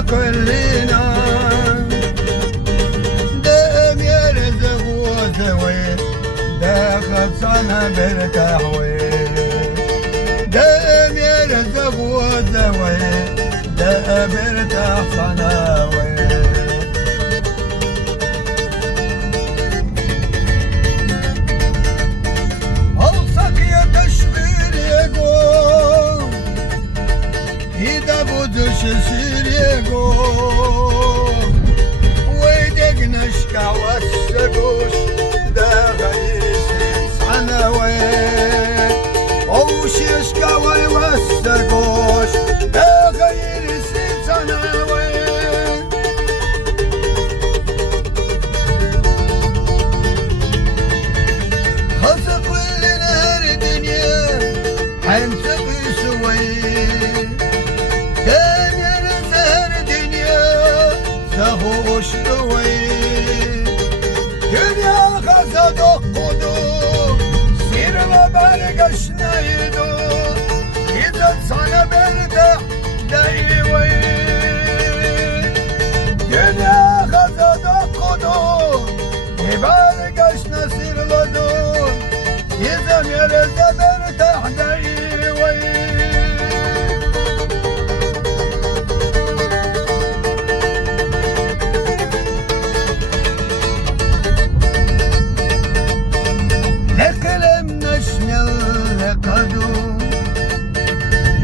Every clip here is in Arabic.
كلنا دم يرزق وزوي داخل صنع برتاحوي دم يرزق وزوي دا برتاح صناوي أوصك يا تشبير يقوم إذا بدوش يصير يقوم ويدق نشكع والسقوش دا غير صناوي أوش يشكع والسقوش دا غير صناوي خصق لنهر الدنيا حنسق سوي دنيا نسهر دنيا سهوش دوي دنيا خزد قدو سير وبرقش نايدو إذا صنع برتاح دايوي دنيا خزد قدو يبرقش نسير لدون إذا يرز برتاح دايوي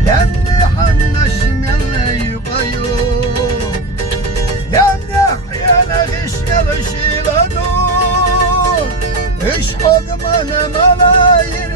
لم حنش من يقيو لم يحيانا غشنا شيلادو اش حق من ملايين